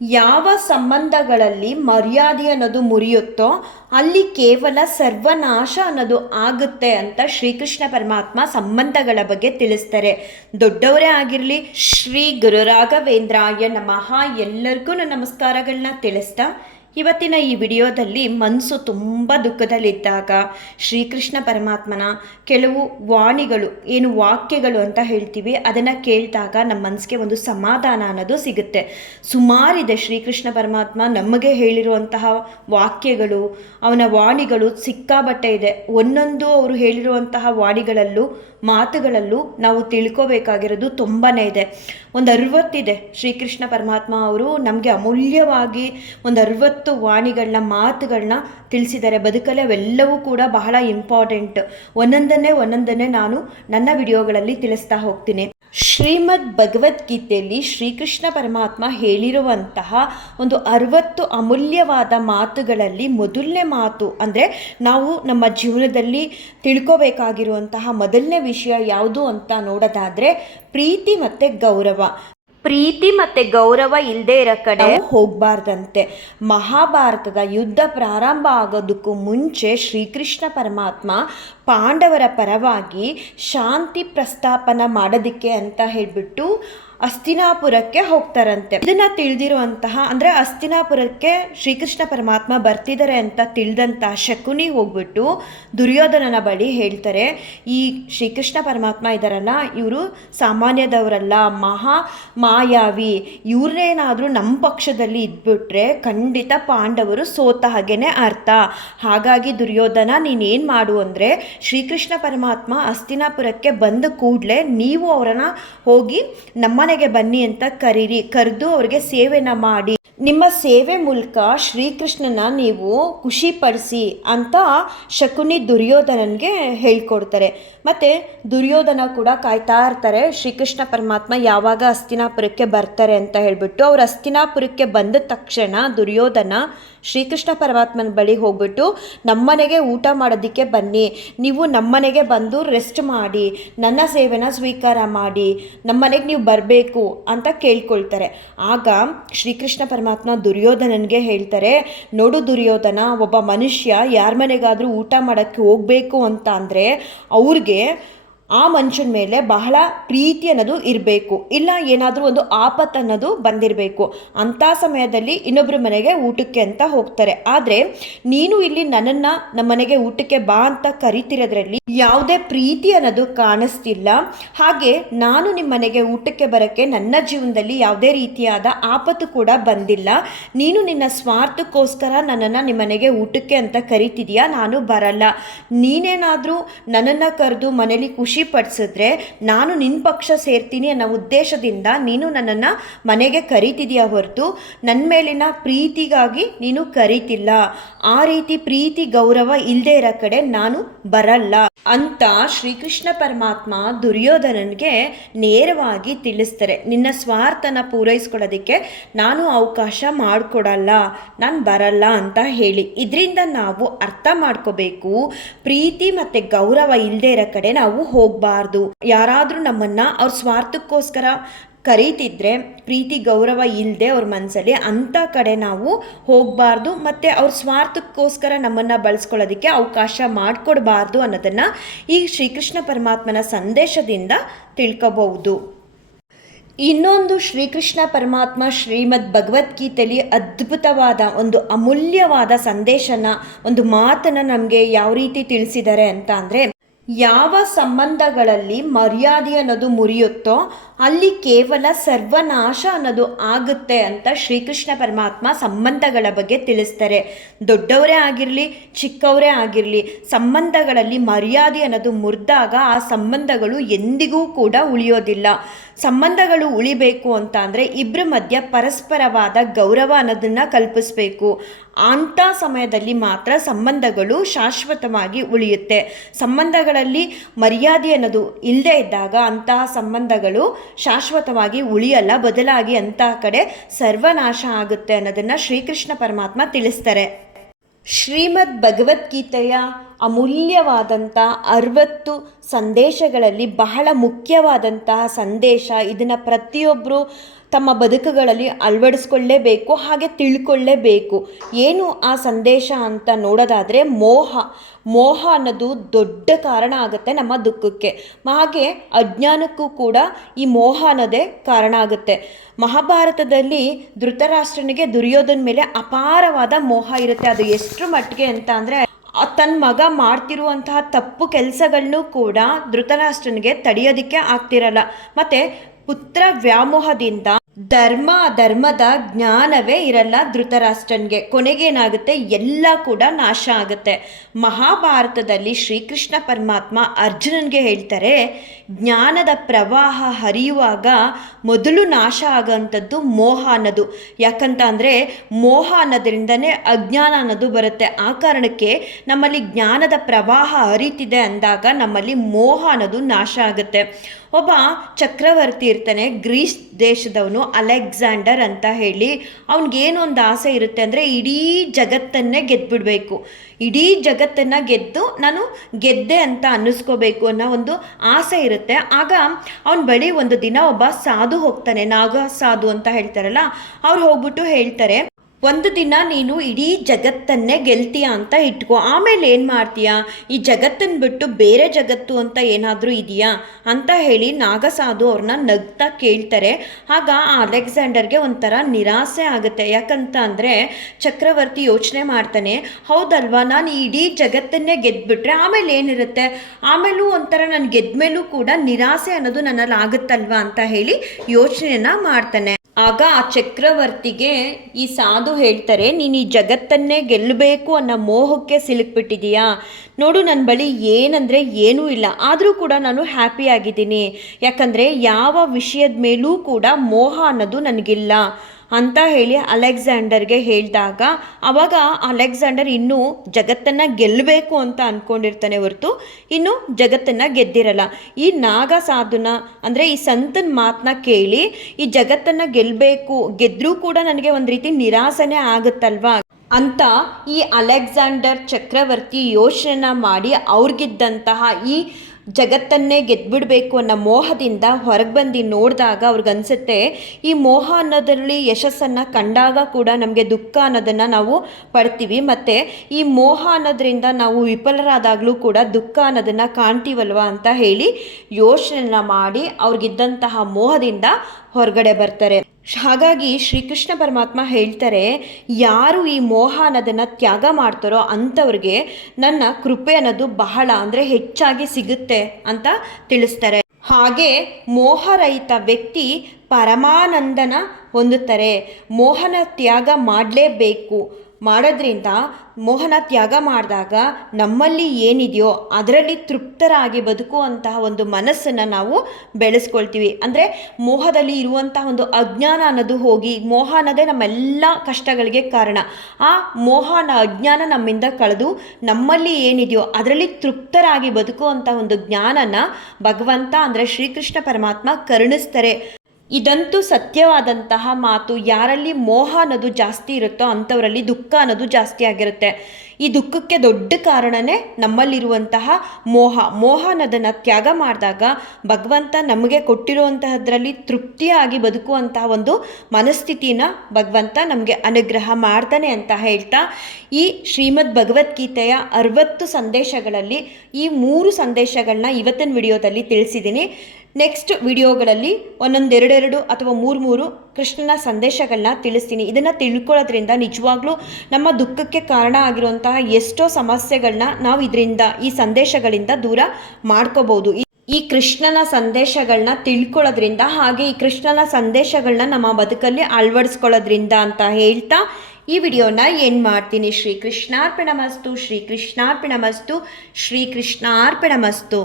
ಯಾವ ಸಂಬಂಧಗಳಲ್ಲಿ ಮರ್ಯಾದೆ ಅನ್ನೋದು ಮುರಿಯುತ್ತೋ ಅಲ್ಲಿ ಕೇವಲ ಸರ್ವನಾಶ ಅನ್ನೋದು ಆಗುತ್ತೆ ಅಂತ ಶ್ರೀಕೃಷ್ಣ ಪರಮಾತ್ಮ ಸಂಬಂಧಗಳ ಬಗ್ಗೆ ತಿಳಿಸ್ತಾರೆ. ದೊಡ್ಡವರೇ ಆಗಿರಲಿ, ಶ್ರೀ ಗುರು ರಾಘವೇಂದ್ರಾಯ ನಮಃ. ಎಲ್ಲರಿಗೂ ನಮಸ್ಕಾರಗಳನ್ನ ತಿಳಿಸ್ತಾ ಇವತ್ತಿನ ಈ ವಿಡಿಯೋದಲ್ಲಿ ಮನಸ್ಸು ತುಂಬ ದುಃಖದಲ್ಲಿದ್ದಾಗ ಶ್ರೀಕೃಷ್ಣ ಪರಮಾತ್ಮನ ಕೆಲವು ವಾಣಿಗಳು, ಏನು ವಾಕ್ಯಗಳು ಅಂತ ಹೇಳ್ತೀವಿ, ಅದನ್ನು ಕೇಳಿದಾಗ ನಮ್ಮ ಮನಸ್ಸಿಗೆ ಒಂದು ಸಮಾಧಾನ ಅನ್ನೋದು ಸಿಗುತ್ತೆ. ಸುಮಾರಿದೆ ಶ್ರೀಕೃಷ್ಣ ಪರಮಾತ್ಮ ನಮಗೆ ಹೇಳಿರುವಂತಹ ವಾಕ್ಯಗಳು, ಅವನ ವಾಣಿಗಳು ಸಿಕ್ಕಾಬಟ್ಟೆ ಇದೆ. ಒಂದೊಂದು ಅವರು ಹೇಳಿರುವಂತಹ ವಾಣಿಗಳಲ್ಲೂ, ಮಾತುಗಳಲ್ಲೂ ನಾವು ತಿಳ್ಕೋಬೇಕಾಗಿರೋದು ತುಂಬಾ ಇದೆ. ಒಂದು ಅರವತ್ತಿದೆ ಶ್ರೀಕೃಷ್ಣ ಪರಮಾತ್ಮ ಅವರು ನಮಗೆ ಅಮೂಲ್ಯವಾಗಿ ಒಂದು ಅರವತ್ತು ವಾಣಿಗಳನ್ನ ಮಾತುಗಳನ್ನ ತಿಳಿಸಿದ್ದಾರೆ. ಬದುಕಲ್ಲಿ ಅವೆಲ್ಲವೂ ಕೂಡ ಬಹಳ ಇಂಪಾರ್ಟೆಂಟ್ ಒಂದೊಂದನ್ನೇ ಒಂದೊಂದನ್ನೇ ನಾನು ನನ್ನ ವಿಡಿಯೋಗಳಲ್ಲಿ ತಿಳಿಸ್ತಾ ಹೋಗ್ತೀನಿ. ಶ್ರೀಮದ್ ಭಗವದ್ಗೀತೆಯಲ್ಲಿ ಶ್ರೀಕೃಷ್ಣ ಪರಮಾತ್ಮ ಹೇಳಿರುವಂತಹ ಒಂದು ಅರವತ್ತು ಅಮೂಲ್ಯವಾದ ಮಾತುಗಳಲ್ಲಿ ಮೊದಲನೇ ಮಾತು ಅಂದರೆ ನಾವು ನಮ್ಮ ಜೀವನದಲ್ಲಿ ತಿಳ್ಕೋಬೇಕಾಗಿರುವಂತಹ ಮೊದಲನೇ ವಿಷಯ ಯಾವುದು ಅಂತ ನೋಡೋದಾದರೆ ಪ್ರೀತಿ ಮತ್ತು ಗೌರವ. ಪ್ರೀತಿ ಮತ್ತು ಗೌರವ ಇಲ್ಲದೆ ಇರೋ ಕಡೆ ಹೋಗಬಾರ್ದಂತೆ. ಮಹಾಭಾರತದ ಯುದ್ಧ ಪ್ರಾರಂಭ ಆಗೋದಕ್ಕೂ ಮುಂಚೆ ಶ್ರೀಕೃಷ್ಣ ಪರಮಾತ್ಮ ಪಾಂಡವರ ಪರವಾಗಿ ಶಾಂತಿ ಪ್ರಸ್ತಾಪನ ಮಾಡೋದಕ್ಕೆ ಅಂತ ಹೇಳಿಬಿಟ್ಟು ಅಸ್ತಿನಾಪುರಕ್ಕೆ ಹೋಗ್ತಾರಂತೆ. ಇದನ್ನ ತಿಳಿದಿರುವಂತಹ, ಅಂದ್ರೆ ಅಸ್ತಿನಾಪುರಕ್ಕೆ ಶ್ರೀಕೃಷ್ಣ ಪರಮಾತ್ಮ ಬರ್ತಿದ್ದಾರೆ ಅಂತ ತಿಳಿದಂತ ಶಕುನಿ ಹೋಗ್ಬಿಟ್ಟು ದುರ್ಯೋಧನನ ಬಳಿ ಹೇಳ್ತಾರೆ, ಈ ಶ್ರೀಕೃಷ್ಣ ಪರಮಾತ್ಮ ಇದಾರಲ್ಲ, ಇವರು ಸಾಮಾನ್ಯದವರಲ್ಲ, ಮಹಾ ಮಾಯಾವಿ ಇವ್ರನ್ನೇನಾದ್ರೂ ನಮ್ಮ ಪಕ್ಷದಲ್ಲಿ ಇದ್ಬಿಟ್ರೆ ಖಂಡಿತ ಪಾಂಡವರು ಸೋತ ಹಾಗೇನೆ ಅರ್ಥ. ಹಾಗಾಗಿ ದುರ್ಯೋಧನ, ನೀನೇನು ಮಾಡು ಅಂದರೆ ಶ್ರೀಕೃಷ್ಣ ಪರಮಾತ್ಮ ಅಸ್ತಿನಾಪುರಕ್ಕೆ ಬಂದ ಕೂಡಲೇ ನೀವು ಅವರನ್ನ ಹೋಗಿ ನಮ್ಮನೆಗೆ ಬನ್ನಿ ಅಂತ ಕರೀರಿ. ಕರೆದು ಅವ್ರಿಗೆ ಸೇವೆನ ಮಾಡಿ. ನಿಮ್ಮ ಸೇವೆ ಮೂಲಕ ಶ್ರೀಕೃಷ್ಣನ ನೀವು ಖುಷಿಪಡಿಸಿ ಅಂತ ಶಕುನಿ ದುರ್ಯೋಧನನ್ಗೆ ಹೇಳ್ಕೊಡ್ತಾರೆ. ಮತ್ತು ದುರ್ಯೋಧನ ಕೂಡ ಕಾಯ್ತಾ ಇರ್ತಾರೆ, ಶ್ರೀಕೃಷ್ಣ ಪರಮಾತ್ಮ ಯಾವಾಗ ಅಸ್ತಿನಾಪುರಕ್ಕೆ ಬರ್ತಾರೆ ಅಂತ ಹೇಳ್ಬಿಟ್ಟು, ಅವ್ರು ಅಸ್ತಿನಾಪುರಕ್ಕೆ ಬಂದ ತಕ್ಷಣ ದುರ್ಯೋಧನ ಶ್ರೀಕೃಷ್ಣ ಪರಮಾತ್ಮನ ಬಳಿ ಹೋಗ್ಬಿಟ್ಟು ನಮ್ಮನೆಗೆ ಊಟ ಮಾಡೋದಕ್ಕೆ ಬನ್ನಿ, ನೀವು ನಮ್ಮನೆಗೆ ಬಂದು ರೆಸ್ಟ್ ಮಾಡಿ, ನನ್ನ ಸೇವೆನ ಸ್ವೀಕಾರ ಮಾಡಿ ನಮ್ಮನೆಗೆ ನೀವು ಬರಬೇಕು ಅಂತ ಕೇಳ್ಕೊಳ್ತಾರೆ. ಆಗ ಶ್ರೀಕೃಷ್ಣ ಪರಮಾತ್ಮ ದುರ್ಯೋಧನನಿಗೆ ಹೇಳ್ತಾರೆ ನೋಡು ದುರ್ಯೋಧನ ಒಬ್ಬ ಮನುಷ್ಯ ಯಾರ ಮನೆಗಾದರೂ ಊಟ ಮಾಡೋಕ್ಕೆ ಹೋಗಬೇಕು ಅಂತ ಅಂದರೆ ಅವ್ರಿಗೆ ಆ ಮನುಷ್ಯನ ಮೇಲೆ ಬಹಳ ಪ್ರೀತಿ ಅನ್ನೋದು ಇರಬೇಕು. ಇಲ್ಲ, ಏನಾದರೂ ಒಂದು ಆಪತ್ತು ಅನ್ನೋದು ಬಂದಿರಬೇಕು. ಅಂಥ ಸಮಯದಲ್ಲಿ ಇನ್ನೊಬ್ಬರ ಮನೆಗೆ ಊಟಕ್ಕೆ ಅಂತ ಹೋಗ್ತಾರೆ. ಆದರೆ, ನೀನು ಇಲ್ಲಿ ನನ್ನನ್ನು, ನಮ್ಮ ಮನೆಗೆ ಊಟಕ್ಕೆ ಬಾ ಅಂತ ಕರಿತಿರೋದ್ರಲ್ಲಿ ಯಾವುದೇ ಪ್ರೀತಿ ಅನ್ನೋದು ಕಾಣಿಸ್ತಿಲ್ಲ. ಹಾಗೆ ನಾನು ನಿಮ್ಮ ಮನೆಗೆ ಊಟಕ್ಕೆ ಬರೋಕ್ಕೆ ನನ್ನ ಜೀವನದಲ್ಲಿ ಯಾವುದೇ ರೀತಿಯಾದ ಆಪತ್ತು ಕೂಡ ಬಂದಿಲ್ಲ. ನೀನು ನಿನ್ನ ಸ್ವಾರ್ಥಕ್ಕೋಸ್ಕರ ನನ್ನನ್ನು ನಿಮ್ಮ ಮನೆಗೆ ಊಟಕ್ಕೆ ಅಂತ ಕರಿತಿದೀಯಾ? ನಾನು ಬರಲ್ಲ. ನೀನೇನಾದರೂ ನನ್ನನ್ನು ಕರೆದು ಮನೇಲಿ ಖುಷಿ ಪಡಿಸಿದ್ರೆ ನಾನು ನಿನ್ನ ಪಕ್ಷ ಸೇರ್ತೀನಿ ಅನ್ನೋ ಉದ್ದೇಶದಿಂದ ನೀನು ನನ್ನನ್ನು ಮನೆಗೆ ಕರಿತಿದೀಯ ಹೊರತು ನನ್ನ ಮೇಲಿನ ಪ್ರೀತಿಗಾಗಿ ನೀನು ಕರೀತಿಲ್ಲ. ಆ ರೀತಿ ಪ್ರೀತಿ, ಗೌರವ ಇಲ್ಲದೆ ಇರೋ ಕಡೆ ನಾನು ಬರಲ್ಲ ಅಂತ ಶ್ರೀಕೃಷ್ಣ ಪರಮಾತ್ಮ ದುರ್ಯೋಧನನಿಗೆ ನೇರವಾಗಿ ತಿಳಿಸ್ತಾರೆ. ನಿನ್ನ ಸ್ವಾರ್ಥನ ಪೂರೈಸ್ಕೊಳ್ಳೋದಕ್ಕೆ ನಾನು ಅವಕಾಶ ಮಾಡಿಕೊಡಲ್ಲ, ನಾನು ಬರಲ್ಲ ಅಂತ ಹೇಳಿ. ಇದರಿಂದ ನಾವು ಅರ್ಥ ಮಾಡ್ಕೋಬೇಕು. ಪ್ರೀತಿ ಮತ್ತು ಗೌರವ ಇಲ್ಲದೆ ಇರೋ ಕಡೆ ನಾವು ಹೋಗಬಾರ್ದು. ಯಾರಾದರೂ ನಮ್ಮನ್ನು ಅವ್ರ ಸ್ವಾರ್ಥಕ್ಕೋಸ್ಕರ ಕರೀತಿದ್ರೆ, ಪ್ರೀತಿ, ಗೌರವ ಇಲ್ಲದೆ ಅವ್ರ ಮನಸ್ಸಲ್ಲಿ ಅಂಥ ಕಡೆ ನಾವು ಹೋಗಬಾರ್ದು ಮತ್ತು ಅವ್ರ ಸ್ವಾರ್ಥಕ್ಕೋಸ್ಕರ ನಮ್ಮನ್ನು ಬಳಸ್ಕೊಳ್ಳೋದಕ್ಕೆ ಅವಕಾಶ ಮಾಡಿಕೊಡ್ಬಾರ್ದು ಅನ್ನೋದನ್ನು ಈ ಶ್ರೀಕೃಷ್ಣ ಪರಮಾತ್ಮನ ಸಂದೇಶದಿಂದ ತಿಳ್ಕೋಬಹುದು. ಇನ್ನೊಂದು ಶ್ರೀಕೃಷ್ಣ ಪರಮಾತ್ಮ ಶ್ರೀಮದ್ ಭಗವದ್ಗೀತೆಯಲ್ಲಿ ಅದ್ಭುತವಾದ ಒಂದು ಅಮೂಲ್ಯವಾದ ಸಂದೇಶನ, ಒಂದು ಮಾತನ್ನು ನಮಗೆ ಯಾವ ರೀತಿ ತಿಳಿಸಿದ್ದಾರೆ ಅಂತ ಅಂದರೆ ಯಾವ ಸಂಬಂಧಗಳಲ್ಲಿ ಮರ್ಯಾದೆ ಅನ್ನೋದು ಮುರಿಯುತ್ತೋ ಅಲ್ಲಿ ಕೇವಲ ಸರ್ವನಾಶ ಅನ್ನೋದು ಆಗುತ್ತೆ ಅಂತ ಶ್ರೀಕೃಷ್ಣ ಪರಮಾತ್ಮ ಸಂಬಂಧಗಳ ಬಗ್ಗೆ ತಿಳಿಸ್ತಾರೆ. ದೊಡ್ಡವರೇ ಆಗಿರಲಿ, ಚಿಕ್ಕವರೇ ಆಗಿರಲಿ, ಸಂಬಂಧಗಳಲ್ಲಿ ಮರ್ಯಾದೆ ಅನ್ನೋದು ಮುರಿದಾಗ ಆ ಸಂಬಂಧಗಳು ಎಂದಿಗೂ ಕೂಡ ಉಳಿಯೋದಿಲ್ಲ. ಸಂಬಂಧಗಳು ಉಳಿಬೇಕು ಅಂತ ಅಂದರೆ ಇಬ್ಬರ ಮಧ್ಯ ಪರಸ್ಪರವಾದ ಗೌರವ ಅನ್ನೋದನ್ನು ಕಲ್ಪಿಸಬೇಕು. ಅಂಥ ಸಮಯದಲ್ಲಿ ಮಾತ್ರ ಸಂಬಂಧಗಳು ಶಾಶ್ವತವಾಗಿ ಉಳಿಯುತ್ತೆ. ಸಂಬಂಧಗಳಲ್ಲಿ ಮರ್ಯಾದೆ ಅನ್ನೋದು ಇಲ್ಲದೆ ಇದ್ದಾಗ ಅಂತಹ ಸಂಬಂಧಗಳು ಶಾಶ್ವತವಾಗಿ ಉಳಿಯಲ್ಲ, ಬದಲಾಗಿ ಅಂತಹ ಕಡೆ ಸರ್ವನಾಶ ಆಗುತ್ತೆ ಅನ್ನೋದನ್ನು ಶ್ರೀಕೃಷ್ಣ ಪರಮಾತ್ಮ ತಿಳಿಸ್ತಾರೆ. ಶ್ರೀಮದ್ ಭಗವದ್ಗೀತೆಯ ಅಮೂಲ್ಯವಾದಂಥ ಅರವತ್ತು ಸಂದೇಶಗಳಲ್ಲಿ ಬಹಳ ಮುಖ್ಯವಾದಂತಹ ಸಂದೇಶ ಇದನ್ನು ಪ್ರತಿಯೊಬ್ಬರು ತಮ್ಮ ಬದುಕುಗಳಲ್ಲಿ ಅಳವಡಿಸ್ಕೊಳ್ಳೇಬೇಕು, ಹಾಗೆ ತಿಳ್ಕೊಳ್ಳೇಬೇಕು. ಏನು ಆ ಸಂದೇಶ ಅಂತ ನೋಡೋದಾದರೆ ಮೋಹ. ಮೋಹ ಅನ್ನೋದು ದೊಡ್ಡ ಕಾರಣ ಆಗುತ್ತೆ ನಮ್ಮ ದುಃಖಕ್ಕೆ. ಹಾಗೆ ಅಜ್ಞಾನಕ್ಕೂ ಕೂಡ ಈ ಮೋಹ ಅನ್ನೋದೇ ಕಾರಣ ಆಗುತ್ತೆ. ಮಹಾಭಾರತದಲ್ಲಿ ಧೃತರಾಷ್ಟ್ರನಿಗೆ ದುರ್ಯೋಧನ ಮೇಲೆ ಅಪಾರವಾದ ಮೋಹ ಇರುತ್ತೆ. ಅದು ಎಷ್ಟು ಮಟ್ಟಿಗೆ ಅಂತ ಅಂದರೆ ತನ್ನ ಮಗ ಮಾಡ್ತಿರುವಂತಹ ತಪ್ಪು ಕೆಲಸಗಳನ್ನೂ ಕೂಡ ಧೃತರಾಷ್ಟ್ರನಿಗೆ ತಡೆಯೋದಕ್ಕೆ ಆಗ್ತಿರಲ್ಲ. ಮತ್ತು ಪುತ್ರ ವ್ಯಾಮೋಹದಿಂದ ಧರ್ಮ, ಧರ್ಮದ ಜ್ಞಾನವೇ ಇರಲ್ಲ ಧೃತರಾಷ್ಟ್ರನ್ಗೆ. ಕೊನೆಗೇನಾಗುತ್ತೆ? ಎಲ್ಲ ಕೂಡ ನಾಶ ಆಗುತ್ತೆ. ಮಹಾಭಾರತದಲ್ಲಿ ಶ್ರೀಕೃಷ್ಣ ಪರಮಾತ್ಮ ಅರ್ಜುನನ್ಗೆ ಹೇಳ್ತಾರೆ, ಜ್ಞಾನದ ಪ್ರವಾಹ ಹರಿಯುವಾಗ ಮೊದಲು ನಾಶ ಆಗೋಂಥದ್ದು ಮೋಹ ಅನ್ನೋದು. ಯಾಕಂತ ಅಂದರೆ ಮೋಹ ಅನ್ನೋದ್ರಿಂದನೇ ಅಜ್ಞಾನ ಅನ್ನೋದು ಬರುತ್ತೆ. ಆ ಕಾರಣಕ್ಕೆ ನಮ್ಮಲ್ಲಿ ಜ್ಞಾನದ ಪ್ರವಾಹ ಹರಿತಿದೆ ಅಂದಾಗ ನಮ್ಮಲ್ಲಿ ಮೋಹ ಅನ್ನೋದು ನಾಶ ಆಗುತ್ತೆ. ಒಬ್ಬ ಚಕ್ರವರ್ತಿ ಇರ್ತಾನೆ, ಗ್ರೀಸ್ ದೇಶದವನು ಅಲೆಕ್ಸಾಂಡರ್ ಅಂತ ಹೇಳಿ. ಅವ್ನಿಗೇನು ಒಂದು ಆಸೆ ಇರುತ್ತೆ ಅಂದರೆ ಇಡೀ ಜಗತ್ತನ್ನೇ ಗೆದ್ದುಬಿಡಬೇಕು ಇಡೀ ಜಗತ್ತನ್ನು ಗೆದ್ದು ನಾನು ಗೆದ್ದೆ ಅಂತ ಅನ್ನಿಸ್ಕೋಬೇಕು ಅನ್ನೋ ಒಂದು ಆಸೆ ಇರುತ್ತೆ. ಆಗ ಅವನ ಬಳಿ ಒಂದು ದಿನ ಒಬ್ಬ ಸಾಧು ಹೋಗ್ತಾನೆ, ನಾಗ ಸಾಧು ಅಂತ ಹೇಳ್ತಾರಲ್ಲ, ಅವ್ರು ಹೋಗ್ಬಿಟ್ಟು ಹೇಳ್ತಾರೆ ಒಂದು ದಿನ ನೀನು ಇಡೀ ಜಗತ್ತನ್ನೇ ಗೆಲ್ತೀಯ ಅಂತ ಇಟ್ಕೋ. ಆಮೇಲೆ ಏನು ಮಾಡ್ತೀಯ? ಈ ಜಗತ್ತನ್ನ ಬಿಟ್ಟು ಬೇರೆ ಜಗತ್ತು ಅಂತ ಏನಾದರೂ ಇದೆಯಾ? ಅಂತ ಹೇಳಿ ನಾಗಸಾಧು ಅವ್ರನ್ನ ನಗ್ತಾ ಕೇಳ್ತಾರೆ. ಆಗ ಆ ಅಲೆಕ್ಸಾಂಡರ್ಗೆ ಒಂಥರ ನಿರಾಸೆ ಆಗುತ್ತೆ. ಯಾಕಂತ ಅಂದರೆ ಚಕ್ರವರ್ತಿ ಯೋಚನೆ ಮಾಡ್ತಾನೆ, ಹೌದಲ್ವಾ? ನಾನು ಇಡೀ ಜಗತ್ತನ್ನೇ ಗೆದ್ದುಬಿಟ್ರೆ ಆಮೇಲೆ ಏನಿರುತ್ತೆ? ಆಮೇಲೂ ಒಂಥರ ನಾನು ಗೆದ್ಮೇಲೂ ಕೂಡ ನಿರಾಸೆ ಅನ್ನೋದು ನನ್ನಲ್ಲಿ ಆಗುತ್ತಲ್ವಾ? ಅಂತ ಹೇಳಿ ಯೋಚನೆನ ಮಾಡ್ತಾನೆ. ಆಗ ಆ ಚಕ್ರವರ್ತಿಗೆ ಈ ಸಾಧು ಹೇಳ್ತಾರೆ, ನೀನು ಈ ಜಗತ್ತನ್ನೇ ಗೆಲ್ಲಬೇಕು ಅನ್ನೋ ಮೋಹಕ್ಕೆ ಸಿಲುಕ್ಬಿಟ್ಟಿದೀಯಾ? ನೋಡು ನನ್ನ ಬಳಿ ಏನಂದರೆ ಏನೂ ಇಲ್ಲ. ಆದರೂ ಕೂಡ ನಾನು ಹ್ಯಾಪಿ ಆಗಿದ್ದೀನಿ. ಯಾಕಂದರೆ ಯಾವ ವಿಷಯದ ಮೇಲೂ ಕೂಡ ಮೋಹ ಅನ್ನೋದು ನನಗಿಲ್ಲ. ಅಂತ ಹೇಳಿ ಅಲೆಕ್ಸಾಂಡರ್ಗೆ ಹೇಳಿದಾಗ, ಅವಾಗ ಅಲೆಕ್ಸಾಂಡರ್ ಇನ್ನೂ ಜಗತ್ತನ್ನು ಗೆಲ್ಲಬೇಕು ಅಂತ ಅಂದ್ಕೊಂಡಿರ್ತಾನೆ ಹೊರತು ಇನ್ನು ಜಗತ್ತನ್ನು ಗೆದ್ದಿರಲ್ಲ. ಈ ನಾಗ ಸಾಧುನ, ಅಂದರೆ ಈ ಸಂತನ ಮಾತನ್ನ ಕೇಳಿ ಈ ಜಗತ್ತನ್ನು ಗೆಲ್ಲಬೇಕು ಗೆದ್ದರೂ ಕೂಡ ನನಗೆ ಒಂದು ರೀತಿ ನಿರಾಸನೆ ಆಗುತ್ತಲ್ವಾ ಅಂತ ಈ ಅಲೆಕ್ಸಾಂಡರ್ ಚಕ್ರವರ್ತಿ ಯೋಚನೆ ಮಾಡಿ ಅವ್ರಿಗಿದ್ದಂತಹ ಈ ಜಗತ್ತನ್ನೇ ಗೆದ್ಬಿಡಬೇಕು ಅನ್ನೋ ಮೋಹದಿಂದ ಹೊರಗೆ ಬಂದು ನೋಡಿದಾಗ ಅವ್ರಿಗನ್ಸುತ್ತೆ, ಈ ಮೋಹ ಅನ್ನೋದರಲ್ಲಿ ಯಶಸ್ಸನ್ನು ಕಂಡಾಗ ಕೂಡ ನಮಗೆ ದುಃಖ ಅನ್ನೋದನ್ನು ನಾವು ಪಡ್ತೀವಿ. ಮತ್ತು ಈ ಮೋಹ ಅನ್ನೋದರಿಂದ ನಾವು ವಿಫಲರಾದಾಗಲೂ ಕೂಡ ದುಃಖ ಅನ್ನೋದನ್ನು ಕಾಣ್ತೀವಲ್ವ ಅಂತ ಹೇಳಿ ಯೋಚನೆನ ಮಾಡಿ ಅವ್ರಿಗಿದ್ದಂತಹ ಮೋಹದಿಂದ ಹೊರಗಡೆ ಬರ್ತಾರೆ. ಹಾಗಾಗಿ ಶ್ರೀಕೃಷ್ಣ ಪರಮಾತ್ಮ ಹೇಳ್ತಾರೆ, ಯಾರು ಈ ಮೋಹ ಅನ್ನೋದನ್ನು ತ್ಯಾಗ ಮಾಡ್ತಾರೋ ಅಂಥವ್ರಿಗೆ ನನ್ನ ಕೃಪೆ ಅನ್ನೋದು ಬಹಳ ಅಂದರೆ ಹೆಚ್ಚಾಗಿ ಸಿಗುತ್ತೆ ಅಂತ ತಿಳಿಸ್ತಾರೆ. ಹಾಗೆ ಮೋಹರಹಿತ ವ್ಯಕ್ತಿ ಪರಮಾನಂದನ ಹೊಂದುತ್ತಾರೆ. ಮೋಹನ ತ್ಯಾಗ ಮಾಡಲೇಬೇಕು. ಮಾಡೋದ್ರಿಂದ ಮೋಹನ ತ್ಯಾಗ ಮಾಡಿದಾಗ ನಮ್ಮಲ್ಲಿ ಏನಿದೆಯೋ ಅದರಲ್ಲಿ ತೃಪ್ತರಾಗಿ ಬದುಕುವಂತಹ ಒಂದು ಮನಸ್ಸನ್ನು ನಾವು ಬೆಳೆಸ್ಕೊಳ್ತೀವಿ. ಅಂದರೆ ಮೋಹದಲ್ಲಿ ಇರುವಂತಹ ಒಂದು ಅಜ್ಞಾನ ಅನ್ನೋದು ಹೋಗಿ ಮೋಹ ಅನ್ನೋದೇ ನಮ್ಮೆಲ್ಲ ಕಷ್ಟಗಳಿಗೆ ಕಾರಣ. ಆ ಮೋಹನ ಅಜ್ಞಾನ ನಮ್ಮಿಂದ ಕಳೆದು ನಮ್ಮಲ್ಲಿ ಏನಿದೆಯೋ ಅದರಲ್ಲಿ ತೃಪ್ತರಾಗಿ ಬದುಕುವಂಥ ಒಂದು ಜ್ಞಾನನ ಭಗವಂತ ಅಂದರೆ ಶ್ರೀಕೃಷ್ಣ ಪರಮಾತ್ಮ ಕರುಣಿಸ್ತಾರೆ. ಇದಂತೂ ಸತ್ಯವಾದಂತಹ ಮಾತು. ಯಾರಲ್ಲಿ ಮೋಹ ಅನ್ನೋದು ಜಾಸ್ತಿ ಇರುತ್ತೋ ಅಂಥವರಲ್ಲಿ ದುಃಖ ಅನ್ನೋದು ಜಾಸ್ತಿ ಆಗಿರುತ್ತೆ. ಈ ದುಃಖಕ್ಕೆ ದೊಡ್ಡ ಕಾರಣನೇ ನಮ್ಮಲ್ಲಿರುವಂತಹ ಮೋಹ. ಮೋಹ ಅನ್ನೋದನ್ನು ತ್ಯಾಗ ಮಾಡಿದಾಗ ಭಗವಂತ ನಮಗೆ ಕೊಟ್ಟಿರುವಂತಹದ್ರಲ್ಲಿ ತೃಪ್ತಿಯಾಗಿ ಬದುಕುವಂತಹ ಒಂದು ಮನಸ್ಥಿತಿನ ಭಗವಂತ ನಮಗೆ ಅನುಗ್ರಹ ಮಾಡ್ತಾನೆ ಅಂತ ಹೇಳ್ತಾ, ಈ ಶ್ರೀಮದ್ ಭಗವದ್ಗೀತೆಯ ಅರವತ್ತು ಸಂದೇಶಗಳಲ್ಲಿ ಈ ಮೂರು ಸಂದೇಶಗಳನ್ನ ಇವತ್ತಿನ ವಿಡಿಯೋದಲ್ಲಿ ತಿಳಿಸಿದ್ದೀನಿ. ನೆಕ್ಸ್ಟ್ ವಿಡಿಯೋಗಳಲ್ಲಿ ಒಂದೊಂದೆರಡೆರಡು ಅಥವಾ ಮೂರು ಮೂರು ಕೃಷ್ಣನ ಸಂದೇಶಗಳನ್ನ ತಿಳಿಸ್ತೀನಿ. ಇದನ್ನು ತಿಳ್ಕೊಳ್ಳೋದ್ರಿಂದ ನಿಜವಾಗ್ಲೂ ನಮ್ಮ ದುಃಖಕ್ಕೆ ಕಾರಣ ಆಗಿರುವಂತಹ ಎಷ್ಟೋ ಸಮಸ್ಯೆಗಳನ್ನ ನಾವು ಇದರಿಂದ, ಈ ಸಂದೇಶಗಳಿಂದ ದೂರ ಮಾಡ್ಕೋಬಹುದು. ಈ ಕೃಷ್ಣನ ಸಂದೇಶಗಳನ್ನ ತಿಳ್ಕೊಳ್ಳೋದ್ರಿಂದ ಹಾಗೆ ಈ ಕೃಷ್ಣನ ಸಂದೇಶಗಳನ್ನ ನಮ್ಮ ಬದುಕಲ್ಲಿ ಅಳವಡಿಸ್ಕೊಳ್ಳೋದ್ರಿಂದ ಅಂತ ಹೇಳ್ತಾ ಈ ವಿಡಿಯೋನ ಏನು ಮಾಡ್ತೀನಿ. ಶ್ರೀ ಕೃಷ್ಣಾರ್ಪಣ ಮಸ್ತು ಶ್ರೀ ಕೃಷ್ಣಾರ್ಪಣ ಮಸ್ತು ಶ್ರೀ ಕೃಷ್ಣಾರ್ಪಣ ಮಸ್ತು